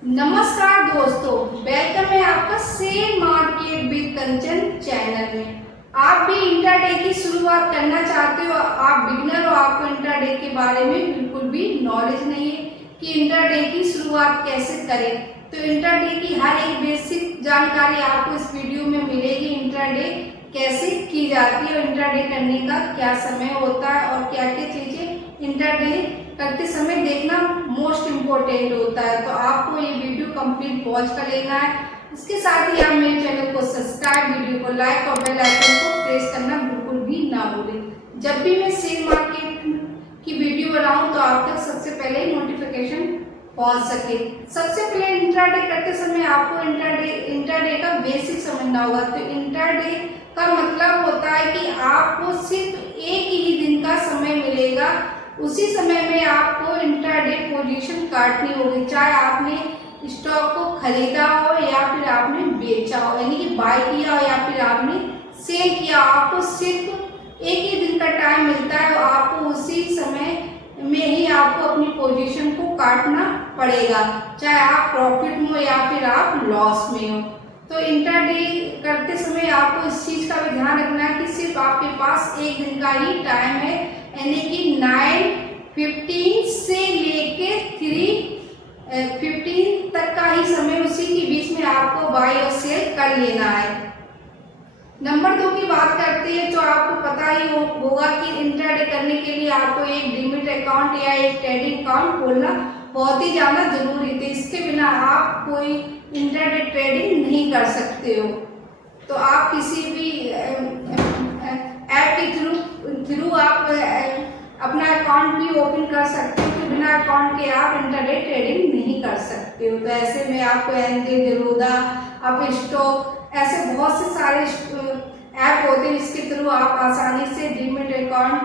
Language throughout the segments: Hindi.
नमस्कार दोस्तों, वेलकम है आपका share market with Kanchan channel में। आप भी इंट्राडे की शुरुआत करना चाहते हो, आप बिगिनर हो, आपको इंट्राडे के बारे में बिल्कुल भी नॉलेज नहीं है कि इंट्राडे की शुरुआत कैसे करें, तो इंट्राडे की हर एक बेसिक जानकारी आपको इस वीडियो में मिलेगी। इंट्राडे कैसे की जाती है और इंट्राडे करने का क्या समय होता है और क्या क्या चीजें इंट्राडे करते समय देखना मोस्ट इम्पोर्टेंट होता है। तो आपको ये वीडियो कंप्लीट वॉच कर लेना है। इसके साथ ही आप मेरे चैनल को सब्सक्राइब, वीडियो को लाइक और बेल आइकन को प्रेस करना बिल्कुल भी ना भूलें। जब भी मैं शेयर मार्केट की वीडियो बनाऊं तो आप तक सबसे पहले नोटिफिकेशन पहुंच सके। सबसे पहले इंट्राडे करते समय आपको इंट्राडे का बेसिक समझना होगा। तो इंट्राडे का मतलब होता है कि आपको सिर्फ एक ही दिन का समय मिलेगा, उसी समय में आपको इंट्राडे पोजीशन काटनी होगी, चाहे आपने स्टॉक को खरीदा हो या फिर आपने बेचा हो, यानी कि बाय किया हो या फिर आपने सेल किया। आपको सिर्फ एक ही दिन का टाइम मिलता है और आपको उसी समय में ही आपको अपनी पोजीशन को काटना पड़ेगा, चाहे आप प्रॉफिट में हो या फिर आप लॉस में हो। तो इंट्राडे करते समय आपको इस चीज का भी ध्यान रखना है कि सिर्फ आपके पास एक दिन का ही टाइम है, यानी कि 9:15 से लेके 3:15 तक का ही समय, उसी के बीच में आपको बाय और सेल कर लेना है। नंबर 2 की बात करते हैं तो आपको पता ही होगा कि इंट्राडे करने के लिए आपको एक डीमैट अकाउंट या एक ट्रेडिंग अकाउंट खोलना बहुत ही ज़्यादा जरूरी है। इसके बिना आप कोई इंट्राडे ट्रेडिंग नहीं कर सकते हो। तो आप किसी भी ऐप के थ्रू आप अपना अकाउंट भी ओपन कर सकते हो, तो बिना अकाउंट के आप इंट्राडे ट्रेडिंग नहीं कर सकते हो। तो ऐसे में आपको एनजे, जेरोदा, आप स्टॉक, ऐसे बहुत से सारे ऐप होते हैं जिसके थ्रू आप आसानी से डीमैट अकाउंट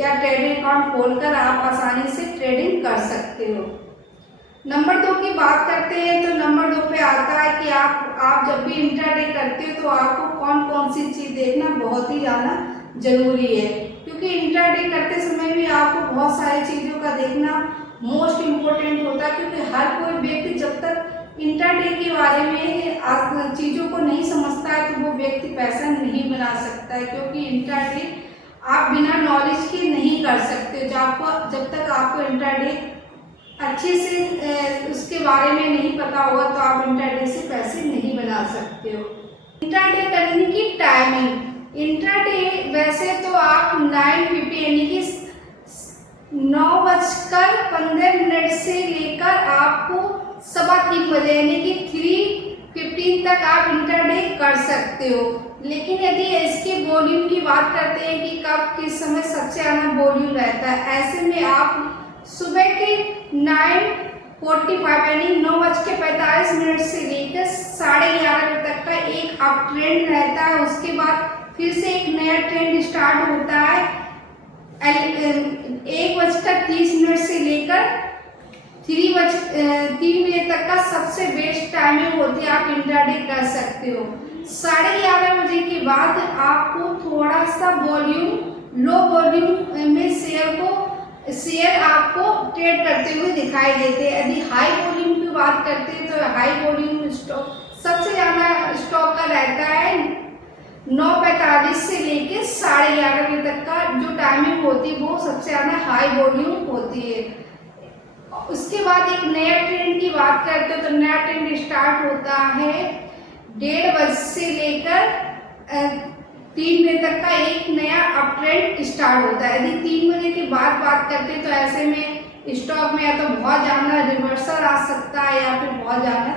या ट्रेडिंग अकाउंट खोलकर आप आसानी से ट्रेडिंग कर सकते हो। नंबर 2 की बात करते हैं तो नंबर 2 पे आता है कि आप जब भी इंट्राडे करते हो तो आपको कौन कौन सी चीज देखना बहुत ही ज़्यादा जरूरी है, क्योंकि इंट्राडे करते समय भी आपको बहुत सारी चीज़ों का देखना मोस्ट इम्पोर्टेंट होता है। क्योंकि हर कोई व्यक्ति जब तक इंट्राडे के बारे में चीज़ों को नहीं समझता है तो वो व्यक्ति पैसा नहीं बना सकता है, क्योंकि इंट्राडे आप बिना नॉलेज के नहीं कर सकते। जब तक आपको इंट्राडे अच्छे से उसके बारे में नहीं पता होगा तो आप इंट्राडे से पैसे नहीं बना सकते हो। इंट्राडे करने की टाइमिंग, इंट्राडे वैसे तो आप 9:50 यानी कि 9:15 से लेकर आपको 3:15 बजे यानी कि 3:15 तक आप इंट्राडे कर सकते हो। लेकिन यदि इसके वॉल्यूम की बात करते हैं कि कब किस समय सबसे ज़्यादा वॉल्यूम रहता है, ऐसे में आप सुबह के 9:45 यानी 9:45 से लेकर 11:30 तक का एक अप ट्रेंड रहता है। उसके बाद फिर से एक नया ट्रेंड स्टार्ट होता है 1:30 से लेकर 3 बजे तक का सबसे बेस्ट टाइमिंग होती है, आप इंट्राडे कर सकते हो। 11:30 बजे के बाद आपको थोड़ा सा लो वॉल्यूम में शेयर आपको ट्रेड करते हुए दिखाई देते हैं। यदि हाई वॉल्यूम की बात करते हैं तो हाई वॉल्यूम स्टॉक सबसे ज़्यादा स्टॉक का रहता है 9:45 से लेके 11:30 बजे तक का जो टाइमिंग होती है वो सबसे ज़्यादा हाई वॉल्यूम होती है। उसके बाद एक नया ट्रेंड की बात करते हैं तो नया ट्रेंड स्टार्ट होता है 1:30 बजे से लेकर 3 बजे तक का एक नया अप ट्रेंड स्टार्ट होता है। यदि 3 बजे के बाद बात करते हैं तो ऐसे में स्टॉक में या तो बहुत ज़्यादा रिवर्सल आ सकता है या फिर बहुत ज़्यादा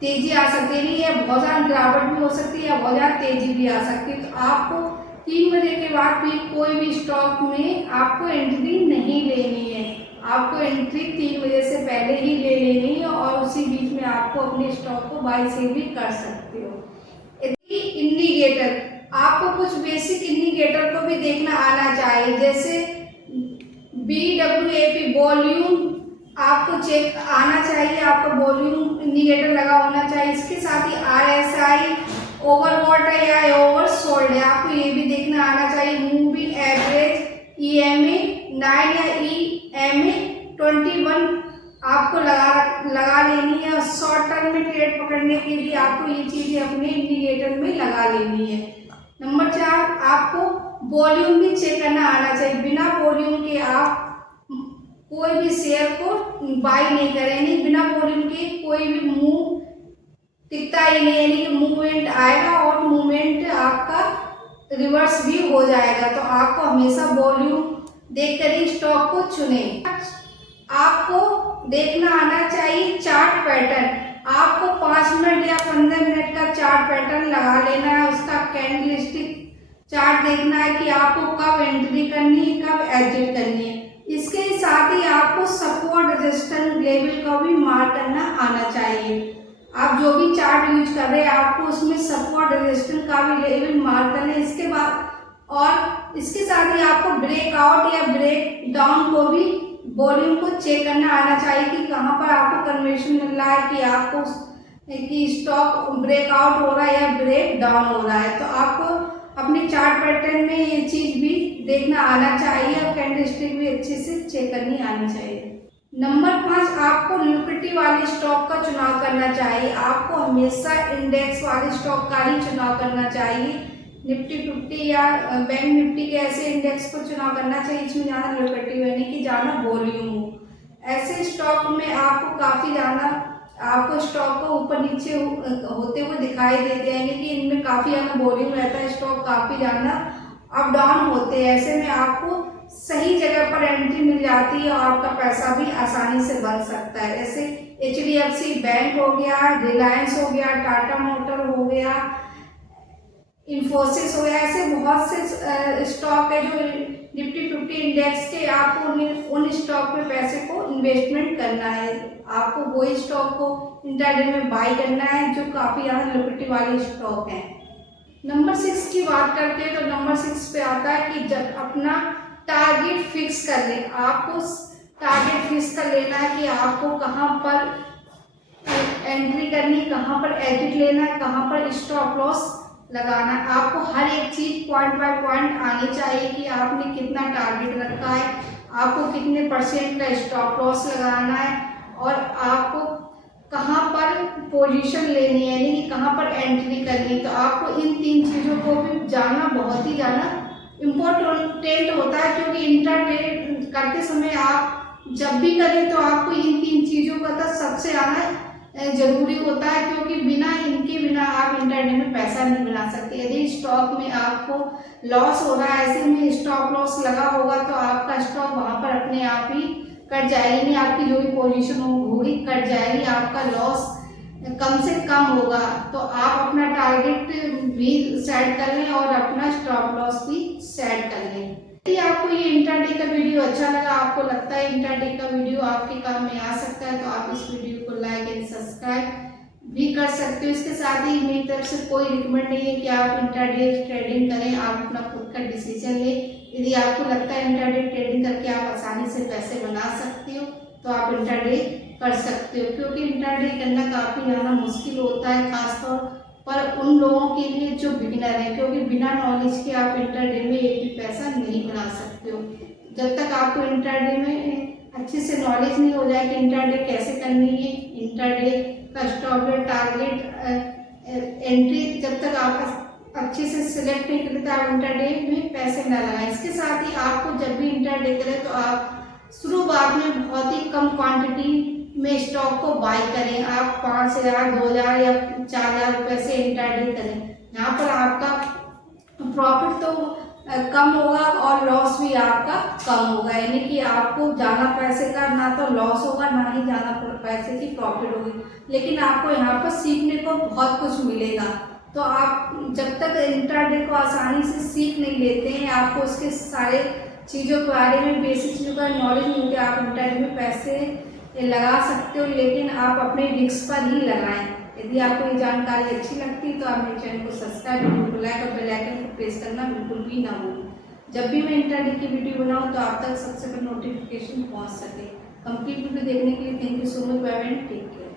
तेजी आ सकती है, या बहुत ज़्यादा गिरावट भी हो सकती है या बहुत ज़्यादा तेजी भी आ सकती है। तो आपको 3 बजे के बाद भी कोई भी स्टॉक में आपको एंट्री नहीं लेनी है, आपको एंट्री 3 बजे से पहले ही ले लेनी है और उसी बीच में आपको अपने स्टॉक को बाय सेल भी कर सकते हो। यदि इंडिकेटर, आपको कुछ बेसिक इंडिकेटर को भी देखना आना चाहिए, जैसे BWAP वॉल्यूम आपको चेक आना चाहिए, आपको वॉल्यूम इंडिकेटर लगा होना चाहिए। इसके साथ ही RSI ओवरबॉट है या ओवरसोल्ड है, आपको ये भी देखना आना चाहिए। मूविंग एवरेज EMA 9 या EMA 21 आपको लगा लेनी है और शॉर्ट टर्म में ट्रेड पकड़ने के लिए आपको ये चीज़ें अपने इंडिकेटर में लगा लेनी है। नंबर 4, आपको वॉल्यूम भी चेक करना आना चाहिए। बिना वॉल्यूम के आप कोई भी शेयर को बाय नहीं करेंगे। बिना वॉल्यूम के कोई भी मूव टिकता ही नहीं, यानी कि मूवमेंट आएगा और मूवमेंट आपका रिवर्स भी हो जाएगा। तो आपको हमेशा वॉल्यूम देखकर ही स्टॉक को चुनें। आपको देखना आना चाहिए चार्ट पैटर्न। आपको 5 मिनट या 15 मिनट का चार्ट पैटर्न लगा लेना है। उसका कैंडलस्टिक चार्ट देखना है कि आपको कब एंट्री करनी है, कब एग्जिट करनी है। इसके साथ ही आपको सपोर्ट रेजिस्टेंस लेवल का भी मार्क करना आना चाहिए। आप जो भी चार्ट यूज कर रहे हैं आपको उसमें सपोर्ट रेजिस्टेंस का भी लेवल मार्क करना है। इसके बाद और इसके साथ ही आपको ब्रेकआउट या ब्रेक डाउन को भी वॉल्यूम को चेक करना आना चाहिए कि कहाँ पर आपको कन्फर्मेशन मिल रहा है कि आपको कि स्टॉक ब्रेकआउट हो रहा है या ब्रेक डाउन हो रहा है। तो आपको अपने चार्ट पैटर्न में ये चीज़ भी देखना आना चाहिए और कैंडलस्टिक भी अच्छे से चेक करनी आनी चाहिए। नंबर 5, आपको लिक्विडिटी वाले स्टॉक का चुनाव करना चाहिए। आपको हमेशा इंडेक्स वाले स्टॉक का ही चुनाव करना चाहिए। निफ्टी 50 या बैंक निफ्टी के ऐसे इंडेक्स को चुनाव करना चाहिए इसमें ज़्यादा लिक्विडिटी यानी कि ज़्यादा वॉल्यूम हो। ऐसे स्टॉक में आपको काफ़ी ज़्यादा आपको स्टॉक को ऊपर नीचे होते हुए दिखाई देते हैं, यानी कि इनमें काफ़ी ज़्यादा वॉल्यूम रहता है, स्टॉक काफ़ी ज़्यादा अप डाउन होते हैं। ऐसे में आपको सही जगह पर एंट्री मिल जाती है और आपका पैसा भी आसानी से बन सकता है। जैसे HDFC बैंक हो गया, रिलायंस हो गया, टाटा मोटर हो गया, इन्फोसिस हो गया, ऐसे बहुत से स्टॉक है जो निफ्टी 50 इंडेक्स के। आपको उन स्टॉक में पैसे को इन्वेस्टमेंट करना है। आपको वही स्टॉक को इंट्राडे में बाय करना है जो काफ़ी ज़्यादा लिक्विडिटी वाले स्टॉक हैं। नंबर 6 की बात करते हैं तो नंबर 6 पे आता है कि जब अपना टारगेट फिक्स कर ले। आपको टारगेट फिक्स कर लेना है कि आपको कहाँ पर एंट्री करनी, कहाँ पर एग्जिट लेना है, कहाँ पर स्टॉप लॉस लगाना है। आपको हर एक चीज पॉइंट बाय पॉइंट आनी चाहिए कि आपने कितना टारगेट रखा है, आपको कितने % का स्टॉप लॉस लगाना है और आपको कहाँ पर पोजीशन लेनी है, यानी कि कहाँ पर एंट्री करनी है। तो आपको इन 3 चीज़ों को भी जानना बहुत ही ज़्यादा इम्पोर्टेंट होता है, क्योंकि इंट्राडे करते समय आप जब भी करें तो आपको इन 3 चीज़ों का तो सबसे ज़्यादा जरूरी होता है, क्योंकि इनके बिना आप इंट्राडे में पैसा नहीं बना सकते। यदि स्टॉक में आपको लॉस हो रहा है, ऐसे में स्टॉप लॉस लगा होगा तो आपका स्टॉक वहां पर अपने आप ही कट जाएगी, नहीं आपकी जो भी पोजीशन होगी कट जाएगी, आपका लॉस कम से कम होगा। तो आप अपना टारगेट भी सेट कर लें और अपना स्टॉप लॉस भी सेट कर लें। यदि आपको ये इंट्राडे का वीडियो अच्छा लगा, आपको लगता है इंट्राडे का वीडियो आपके काम में आ सकता है, तो आप इस वीडियो को लाइक एंड सब्सक्राइब भी कर सकते हो। इसके साथ ही मेरी तरफ से कोई रिकमेंड नहीं है कि आप इंट्राडे ट्रेडिंग करें, आप अपना खुद का डिसीजन लें। यदि आपको लगता है इंट्राडे ट्रेडिंग करके आप आसानी से पैसे बना सकते हो तो आप इंट्राडे कर सकते हो, क्योंकि इंट्राडे करना काफ़ी ज़्यादा मुश्किल होता है, खासतौर पर उन लोगों के लिए जो बिगिनर है, क्योंकि बिना नॉलेज के आप इंट्राडे में एक भी पैसा नहीं बना सकते हो। जब तक आपको इंट्राडे में अच्छे से नॉलेज नहीं हो जाए कि इंट्राडे कैसे करनी है, इंट्राडे का स्टॉप टारगेट एंट्री जब तक आप अच्छे से सिलेक्ट नहीं करते आप इंट्राडे में पैसे न लगाएं। इसके साथ ही आपको जब भी इंट्राडे करें तो आप शुरुआत में बहुत ही कम क्वांटिटी में स्टॉक को बाय करें। आप 5,000, 2,000 या 4,000 रुपये से इंट्राडे करें। यहाँ पर आपका प्रॉफिट तो कम होगा और लॉस भी आपका कम होगा, यानी कि आपको ज़्यादा पैसे का ना तो लॉस होगा ना ही ज़्यादा पैसे की प्रॉफिट होगी, लेकिन आपको यहाँ पर सीखने को बहुत कुछ मिलेगा। तो आप जब तक इंट्राडे को आसानी से सीख नहीं लेते हैं, आपको उसके सारे चीज़ों के बारे में बेसिक चीज़ों का नॉलेज नहीं होता, आप इंट्राडे में पैसे लगा सकते हो, लेकिन आप अपने रिस्क पर ही लगाएं। यदि आपको ये जानकारी अच्छी लगती है तो आप मेरे चैनल को सब्सक्राइब, वीडियो को लाइक और बेल आइकन को प्रेस करना बिल्कुल भी ना भूलें। जब भी मैं इंट्राडे की वीडियो बनाऊं तो आप तक सबसे पहले नोटिफिकेशन पहुंच सके। कंप्लीट वीडियो देखने के लिए thank you so much, bye bye, take care.